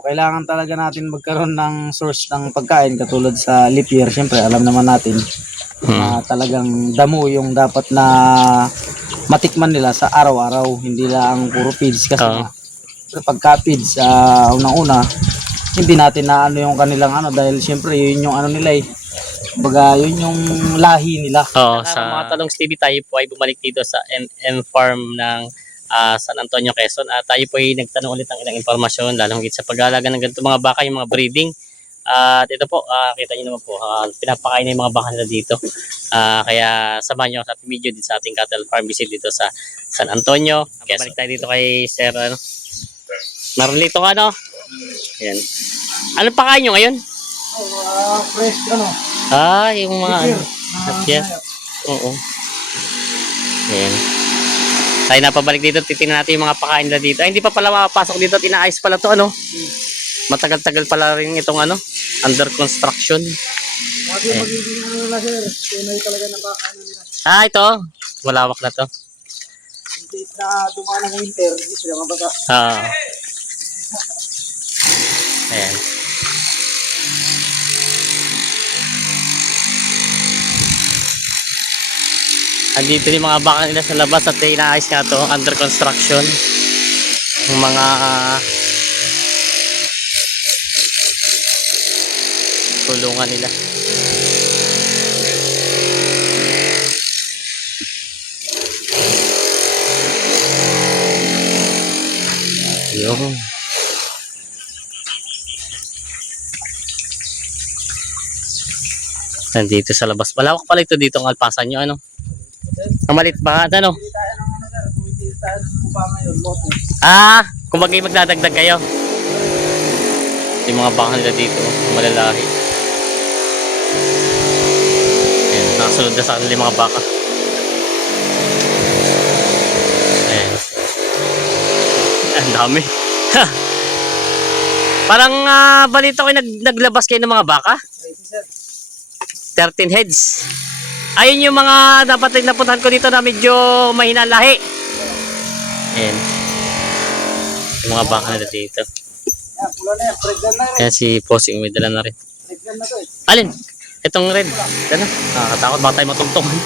kailangan talaga natin magkaroon ng source ng pagkain katulad sa leap year. Siyempre, alam naman natin na talagang damo yung dapat na matikman nila sa araw-araw. Hindi lang puro feeds kasi pagka feeds, unang-una, hindi natin na ano yung kanilang ano dahil siyempre yun yung ano nila eh. Baga, yun yung lahi nila. Sa mga talong Stevie, tayo po ay bumalik dito sa MM Farm ng San Antonio, Quezon. Tayo po ay nagtanong ulit ng ilang impormasyon, lalong higit sa pag-aalaga ng ganito mga baka, yung mga breeding. At ito po, kita nyo naman po, pinapakain na yung mga baka nila dito. Kaya samahan nyo sa ating video dito sa ating cattle farm visit dito sa San Antonio. Balik tayo dito kay Sir Marlito ka, no? Ayan. Ano pakain nyo ngayon? Fresh, ano? Yung mga yes. Oo. Ayan. Tayo napabalik dito, titingnan natin yung mga pakain nila dito. Ay, hindi pa pala makapasok dito at inaayos pala to, ano? Matagal-tagal pala rin itong ano, under construction. Kasi magiging ano nila, sir. Tunay talaga ng baka nila. Ito. Malawak na to. Hindi na dumaan ng winter, hindi sila mabasa. Ayan. Andito yung mga baka nila sa labas at inaayos nga to, under construction. Yung mga kulungan nila. Yung nandito sa labas. Malawak pala ito dito ang alpasan nyo, ano? Ang malit ba? Ano? Kumbaga magdadagdag kayo. Yung mga baka nila dito, malalahi. Ayan, nakasunod na sa kanila yung mga baka. Ayan. Ang dami. Parang balita ko naglabas kayo ng mga baka? 13 heads. Ayun yung mga dapat napuntahan ko dito na medyo mahina lahi. Ayan. Yung mga baka nila dito. Ayan si Posing, may dala na rin. Alin? Itong red. Ano? Nakakatakot, baka tayo matungtungan.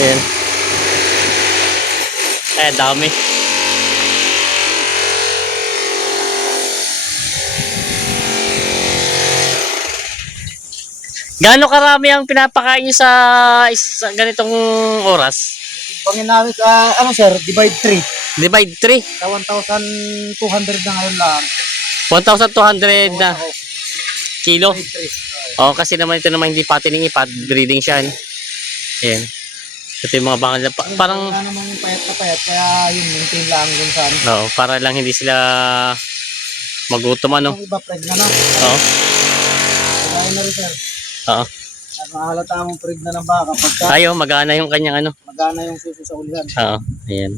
Ayan. Ayan, dami. Gaano karami ang pinapakain nyo sa ganitong oras? Pangin namin, ano sir, divide 3. Divide 3? Sa 1,200 na ngayon lang. 1,200 na kilo? Oo, kasi naman ito naman hindi patining ipad, breeding siya. Ayan. Ito yung mga baka nila. Parang wala namang payat na payat, kaya yun, maintain lang dun sa ano. Oo, para lang hindi sila magutom, ano? Yung iba, preg na na. Oo. Kaya na rin sir. Oo. Mahalata mong preg na ng baka. Ayaw, magana yung kanyang ano. Magana yung suso sa ulihan. Oo, ayan.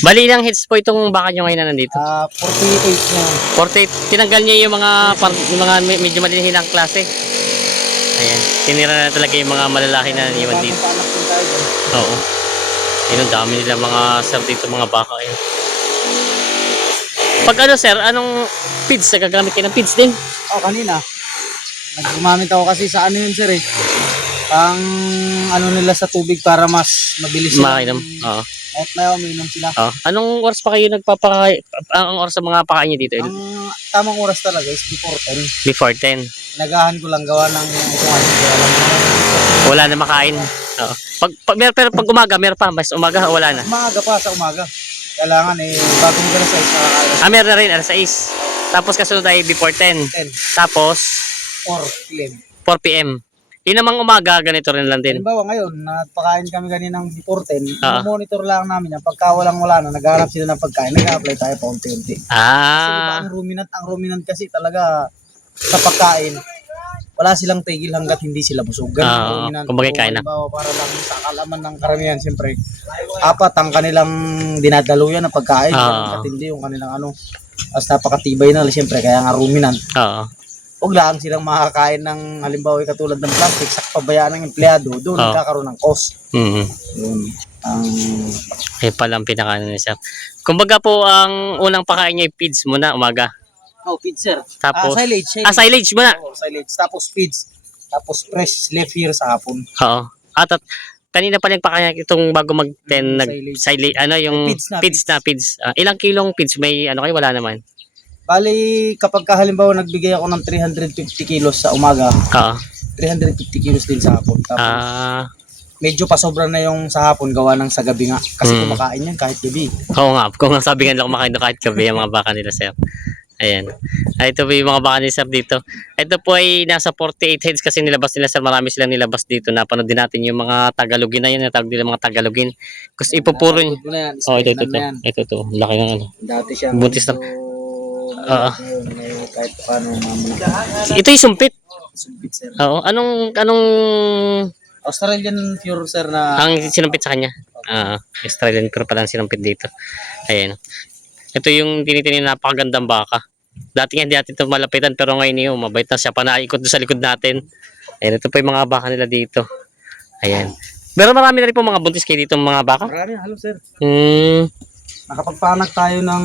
Bali ilang heads po itong baka nyo ngayon na nandito? 48 na. 48. Tinanggal niya yung mga medyo malihinang klase. Ayan. Tinira na talaga yung mga malalaki na iwan dito. Oo. Yun ang dami nila mga sir dito, mga baka. Ayan. Pag ano sir, anong feeds? Nagagamit kayo ng feeds din? Kanina. Nagumamit ako kasi sa ano yun sir eh. Ang ano nila sa tubig para mas mabilis sila. Makainom. Oo. At na uminom sila. Anong oras pa kayo nagpapakain? Ang oras sa mga pakain niyo dito? Ang tamang oras talaga is before 10. Before 10. Nagahan ko lang gawa ng Wala na makain. Oo. Pero pag umaga, meron pa. Mas umaga, wala na. Umaga pa sa umaga. Kailangan bago mo gano'n sa isa. Meron na rin, alas 6. Tapos kasunod ay before 10. 10. Tapos 4 p.m. 4 p.m. Yun namang umaga, ganito rin lang din. Halimbawa ngayon, nagpakain kami kaninang before 10, monitor lang namin yan. Pagka wala na, naghanap sila ng pagkain, nag-apply tayo pa unti-unti. Kasi iba ang ruminant kasi talaga sa pagkain, wala silang tigil hanggat hindi sila busog. Ganun kumbaga kain na. Halimbawa, para lang sa kalaman ng karamihan, siyempre, 4 ang kanilang dinadaluyan na pagkain. Katindi yung kanilang ano, as napakatibay na, siyempre, kaya nga ruminant. Huwag lang silang makakain ng halimbawa katulad ng plastic sa pabayaan ng empleyado, doon nagkakaroon ng cost. Ay pala ang pinakaano niya. Kumbaga po, ang unang pakain niya ay feeds muna umaga. Oh, feeds sir. Tapos, Silage. silage muna. Oh, silage. Tapos feeds. Tapos fresh left here sa hapon. Oo. At kanina pa nagpakaya itong bago mag-10, Silage. silage, ano yung Feeds na, feeds. Ilang kilong feeds may ano kayo? Wala naman. Bali, kapag halimbawa nagbigay ako ng 350 kilos sa umaga, Oo. 350 kilos din sa hapon. Tapos, Ah, medyo pasobra na yung sa hapon gawa ng sa gabi nga. Kasi kumakain yan kahit gabi. oo nga. Kung ang sabi nga nila kumakain doon kahit gabi ang mga baka nila, sir. Ayan. Ito po yung mga baka ni sir dito. Ito po ay nasa 48 heads kasi nilabas nila, sir. Marami silang nilabas dito. Napanood din natin yung mga Tagalogin na yun. Natawag nila mga Tagalogin. Kasi ipupuro nyo. Napagod mo na yan. Oh, ito. Spray na yan. Ito. Laki ng ano. Dati siyang Buntis na. Oo. may kahit paano mamuna. Ito yung sumpit. Sumpit sir. Oo. Anong Australian pure sir na ang sinumpit sa kanya? Australian Crow pala ang sinumpit dito. Ayan. Ito yung tinitingnan napakagandang baka. Dati nga hindi natin ito malapitan pero ngayon yung mabait na siya pa naikot doon sa likod natin. Ayan, ito po yung mga baka nila dito. Ayan. Pero marami na rin po mga buntis kayo dito mga baka. marami halo sir. Hmm. Nakapagpanak tayo ng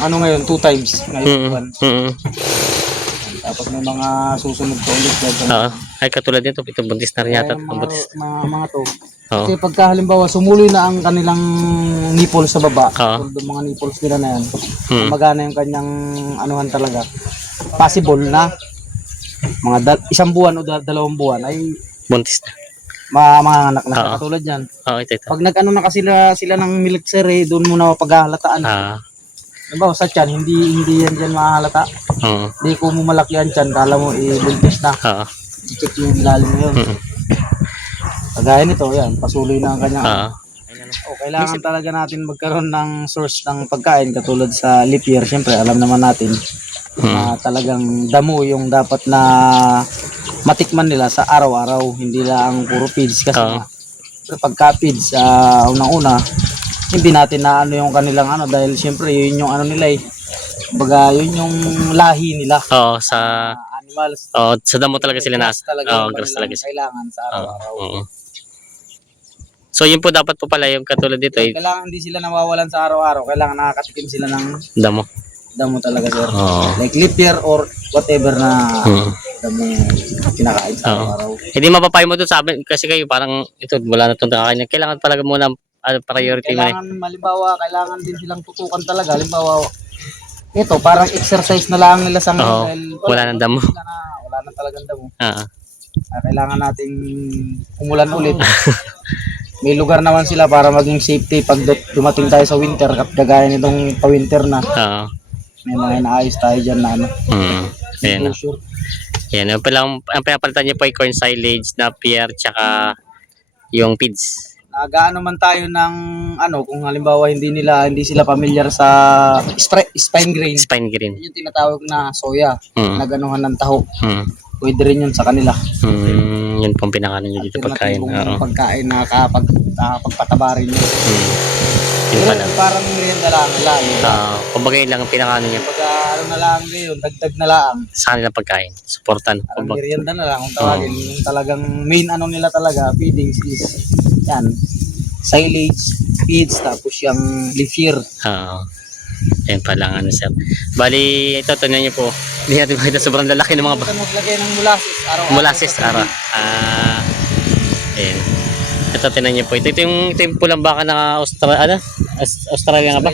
ano ngayon 2 times ngayon buwan. Tapos may mga susunod pa ulit dyan. Oo. Ay katulad nito, ito buntis na rin yata. Kaya Ang buntis. mga to. Oo. Kasi pagka halimbawa sumuloy na ang kanilang nipples sa baba, Oo. tulad ng mga nipples nila na yan, Hmm. magana yung kanyang anuhan talaga. Possible na mga isang buwan o 2 buwan ay Buntis na. mga anak na Oo. katulad yan. Oo, ito. Pag nag-ano na kasi sila ng milk sir doon muna paghahalataan. Halimbawa sa tiyan, hindi yan dyan mahalata. Oo. Hindi ko mo malaki yan tiyan, kala mo buntis na. Oo. I-check yung ilalim mo yun. Kagaya nito, yan, pasuloy na ang kanyang. Oo. Kailangan talaga natin magkaroon ng source ng pagkain katulad sa leap year. Siyempre, alam naman natin na talagang damo yung dapat na matikman nila sa araw-araw. Hindi lang puro feeds kasi pagka feeds, unang-una, hindi natin na ano yung kanilang ano dahil siyempre yun yung ano nila Baga, yun yung lahi nila. Oo, sa Animals. sa damo talaga sila Grass talaga yung grass talaga. kailangan sa araw-araw. Oo. So yun po dapat po pala yung katulad dito Kailangan hindi sila nawawalan sa araw-araw. Kailangan nakakatikim sila ng damo. damo talaga sir. Oo. Like leap year or whatever na damo kinakain sa Oo. araw-araw. Hindi mapapayo mo doon sabi kasi kayo parang ito wala na itong kakain. Kailangan talaga muna priority mo Kailangan malimbawa, kailangan din silang tutukan talaga. Halimbawa, ito parang exercise na lang nila sa Oo. dahil Wala nang damo. Wala nang talagang damo. Ah. Kailangan nating umulan ulit. May lugar naman sila para maging safety pag dumating tayo sa winter, kagaya nitong pa-winter na. Oo. May mga inaayos tayo dyan na ano. Ayan. Sure. Yan, ang pinapalitan niyo po ay corn silage, napier, tsaka yung feeds. Nagaano man tayo ng ano, kung halimbawa hindi sila familiar sa spine grain. Spine green. Yung tinatawag na soya, na ganuhan ng taho. Pwede rin yun sa kanila. Yun pong pinakaano nyo dito pagkain. Alternatibong pagkain na nakapagpataba rin yun. Yun Pero pala. parang merienda lang nila. Kumbaga yun lang ang pinakaano nyo Kumbaga ano na lang ngayon, dagdag na lang. sa kanilang pagkain. Supportan. Parang merienda na lang kung tawagin. Yung talagang main ano nila talaga, feedings is yan, silage, feeds, tapos yung leafier. Ayun pala ang ano sir. Bali, ito, tingnan nyo po. Hindi natin makita sobrang lalaki ng mga Ito maglagay ng molasses, araw-araw. molasses ara. Ayun. Ito, tingnan nyo po. Ito yung pulang baka na Australia nga ba?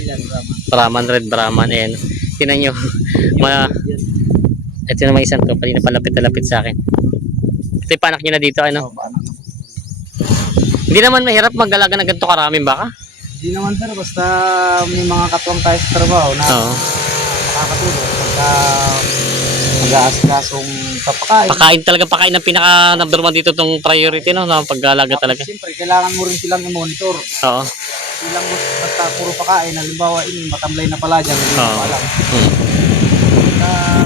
Brahman, red Brahman. Ayan. Tingnan nyo. Ito naman isang to. Kanina palapit na lapit sa akin. Ito yung panak nyo na dito. Ano? Hindi naman mahirap mag-alaga ng ganito karaming baka. Hindi naman sir, basta may mga katuwang tayo sa trabaho na makakatulong pagka mag-aasikasong papakain. Pakain ang pinaka number 1 dito tong priority no, na pag-alaga talaga. Siyempre, kailangan mo rin silang i-monitor. Oo. Silang basta puro pakain, halimbawa ini matamlay na pala dyan, hindi mo alam.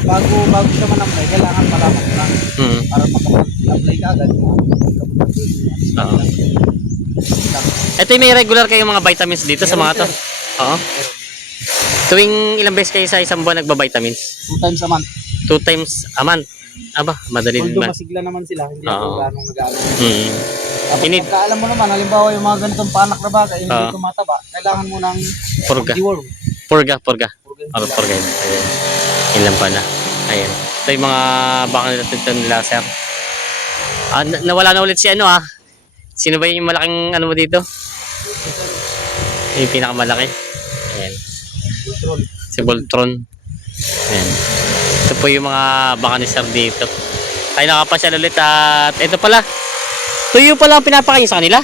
Bago siya manamlay, kailangan malaman mo lang para makapag-apply ka agad. Ito yung may regular kayong mga vitamins dito sa mga to? Oo. Tuwing ilang beses kayo sa isang buwan nagba-vitamins? 2 times a month. 2 times a month? Aba, madali din Although ba? masigla naman sila, hindi ako ganong nag-aalam. Tapos Inid. pagka alam mo naman, halimbawa yung mga ganitong panak na baka, hindi tumataba, kailangan mo ng Purga. deworm. Purga. Purga. Purga. Ayan. Yun lang pala. Ayan. Ito yung mga baka nila sir. Nawala na ulit si ano Sino ba yung malaking ano mo dito? Yung pinakamalaki. Ayan. Si Voltron. Ayan. Ito po yung mga baka ni sir dito. Tayo nakapasyal ulit at ito pala. Tuyo pala ang pinapakain sa kanila.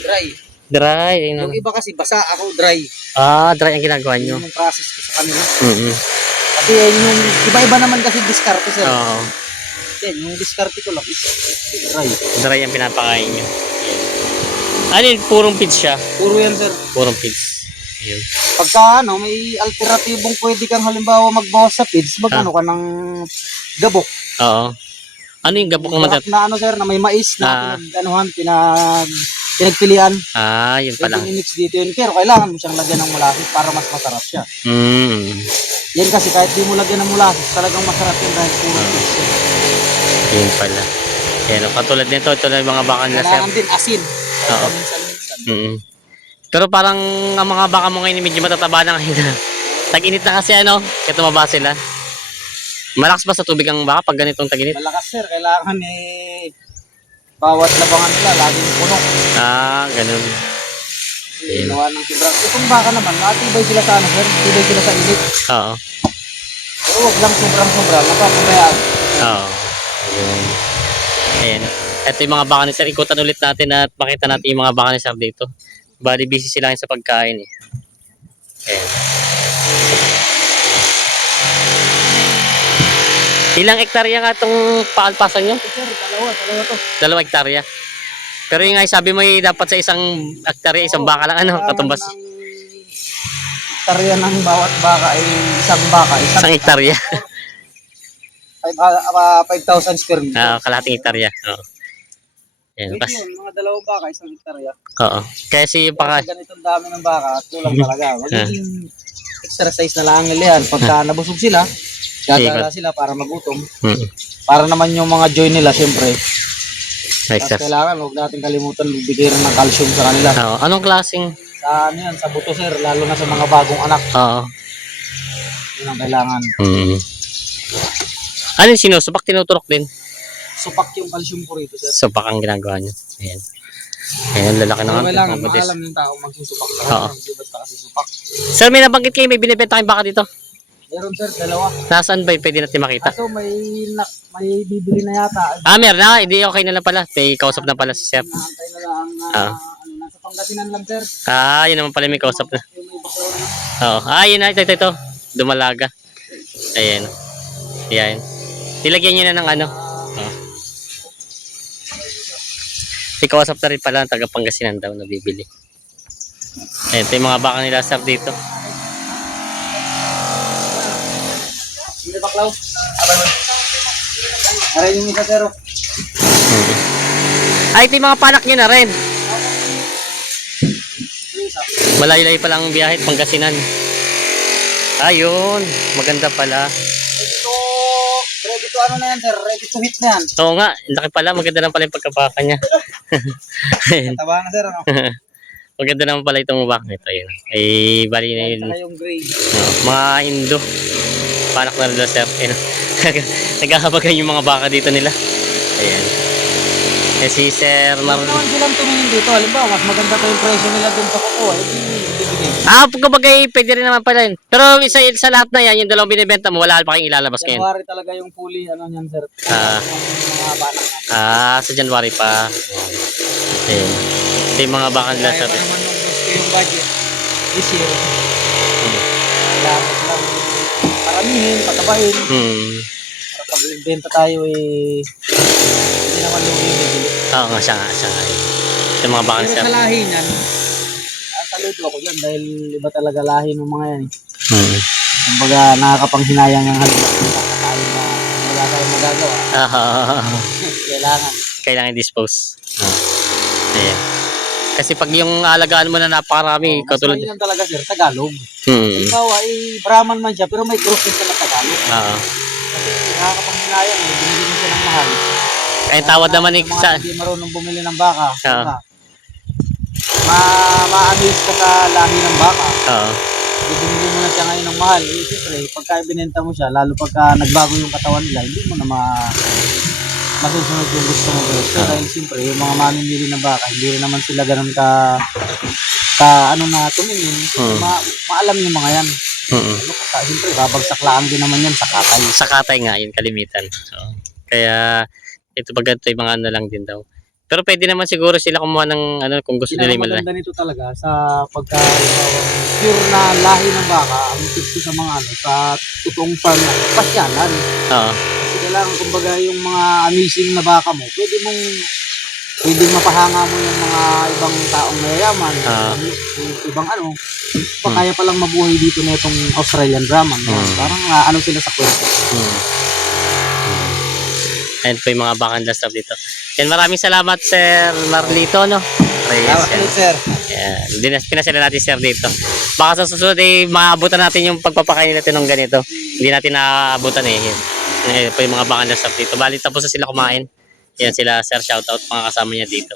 Dry. Dry. Ayun. Yung iba kasi basa, ako dry. Dry ang ginagawa nyo. Yung process ko sa kanila. Mm-hmm. Kasi yung iba-iba naman kasi diskarte sir. Oo. Yan, yung diskarte ko lang is dry. Dry ang pinapakain nyo. Ano yun? Purong feeds siya. Puro yan sir. Purong feeds. Ayun. Pagka may alternatibong pwede kang halimbawa magbawas sa feeds, mag-ano ka ng gabok. Oo. Ano yung gabok naman? Na ano sir, na may mais na pinagpilian. Yun pala. Pwede i-mix dito yun. Pero kailangan mo siyang lagyan ng molasses para mas masarap siya. Yan kasi kahit di mo lagyan ng molasses, talagang masarap yun dahil puro feeds yun. Yun pala. Yan, katulad nito, ito na yung mga baka nila sir. Kailangan din asin. Oo. Minsan-minsan. Pero parang ang mga baka mo ngayon medyo matataba na ngayon. Tag-init na kasi kaya tumaba sila. Malakas ba sa tubig ang baka pag ganitong tag-init? Malakas sir, kailangan bawat labangan nila laging puno. Ganun. Ginawa ng sobrang. Itong baka naman, matibay sila sa ano sir, matibay sila sa init. Oo. Pero wag lang sobrang-sobra, napapabayaan. Oo. Ayan. Ito yung mga baka ni sir. Ikutan ulit natin at makita natin yung mga baka ni sir dito. Bali busy sila sa pagkain Ayan. Ilang hektarya nga itong paalpasan nyo? Sir, dalawa to. 2 hektarya. Pero yung nga sabi mo dapat sa isang hektarya, isang baka lang katumbas. Hektarya ng bawat baka ay isang baka. Isang hektarya. 5,000 square meter. Kalahating hektarya. Oo. Ayan, Pwede yun, mga dalawang baka, isang hektarya. Oo. Kasi yung Pag ganitong dami ng baka, kulang talaga. Magiging exercise na lang nila yan. Pagka nabusog sila, gagala sila para magutom. Para naman yung mga joy nila, syempre. Tapos kailangan, huwag natin kalimutan, bibigay rin ng calcium sa kanila. Anong klaseng? Sa ano yan, sa buto sir, lalo na sa mga bagong anak. Oo. Yun ang kailangan. Ano yung sinusupak? Tinuturok din? Supak yung calcium po rito sir. Supak ang ginagawa nyo. Ayan. Ayan, lalaki na So, nga. kailangan, maalam yung tao magsusupak. Oo. Hindi basta kasi supak. Sir, may nabanggit kayo, may binibenta kayong baka dito. Meron sir, dalawa. Nasaan ba yung pwede natin makita? Kaso may bibili na yata. Meron na. Hindi okay na lang pala. May kausap na pala si Sir. Naantay na lang nasa Pangasinan lang sir. Yun naman pala may kausap na. Yung may bakla na. Oo. Yun na. Ito. Dumalaga. Ayan. Ayan. Nilagyan nyo na ng ano. May kausap na rin pala. Taga Pangasinan daw na bibili. Ayan. Ito yung mga baka nila sir dito. May baklaw. Aray yung isa sir. Ito yung mga panak nyo na rin. Malayo-layo pa lang ang biyahe, Pangasinan. Ayun, maganda pala. Ready to ano na yan sir, ready to hit na yan. Oo nga, laki pala, maganda lang pala yung pagkabaka niya. Taba na sir ano. Maganda naman pala itong baka nito. Ayun. Bali na yun. Saka yung gray. Mga Indo. Panak na nila sir. Nagkakabagan yung mga baka dito nila. Ayan. Si Sir Hindi naman silang tumingin dito. Halimbawa, mas maganda pa yung presyo nila dun sa kuko. Bibigay. Pagkabagay, pwede rin naman pala yun. Pero sa lahat na yan, yung dalawang binibenta mo, wala pa kayong ilalabas ngayon. January talaga yung fully, ano yan sir. Yung mga banak na. Sa January pa. Ayan. Ito yung mga baka nila Kaya sir. pa naman nung gusto yung budget this year. Kailangan lang paramihin, patabahin. Para pag benta tayo hindi naman yung bibili. Oo nga, siya nga. Ito yung mga baka Pero nila sir. sa lahi niyan, saludo ako dyan dahil iba talaga lahi ng mga yan. Kumbaga nakakapanghinayang ang halimbawa sa tayo na wala tayong magagawa. Kailangan i-dispose. Ayan. Kasi pag yung alagaan mo na napakarami, katulad. Mas talaga sir, Tagalog. Halimbawa, Brahman man siya, pero may cross din siya na Tagalog. Kasi nakakapanghinayang, binili mo siya ng mahal. Kaya tawad naman sa hindi marunong bumili ng baka. Oo. Ma-amaze ka sa lahi ng baka. Oo. Bibili mo na siya ngayon ng mahal. Eh, siyempre, pagka ibinenta mo siya, lalo pagka nagbago yung katawan nila, hindi mo na masusunod yung gusto mo presyo. Dahil siyempre, yung mga mamimili ng baka, hindi rin naman sila ganun ano na tumingin. Maalam yung mga yan. Ano, siyempre, babagsak lang din naman yan sa katay. Sa katay nga, yun, kalimitan. So, kaya, ito pag ito, yung mga ano lang din daw. Pero pwede naman siguro sila kumuha ng, ano, kung gusto nila yung malaki. Maganda nito talaga sa pagka pure na lahi ng baka, ang tip ko sa mga ano, sa totoong farm na, pasyalan. Oo. Kasi kailangan, kumbaga, yung mga amazing na baka mo, pwede mapahanga mo yung mga ibang taong mayayaman, yung ibang ano, kaya palang mabuhay dito na itong Australian Brahman. Parang ano sila sa kwento. Ayan po yung mga bakang last dito. Yan, maraming salamat, Sir Marlito, no? Reyes, yan. Sir. Yan, pinasila natin, Sir, dito. Baka sa susunod, maabutan natin yung pagpapakain natin ng ganito. Hindi natin naaabutan, Yan. Ayan po yung mga bakang last dito. Bali, tapos na sila kumain. Yan sila, Sir, shoutout, mga kasama niya dito.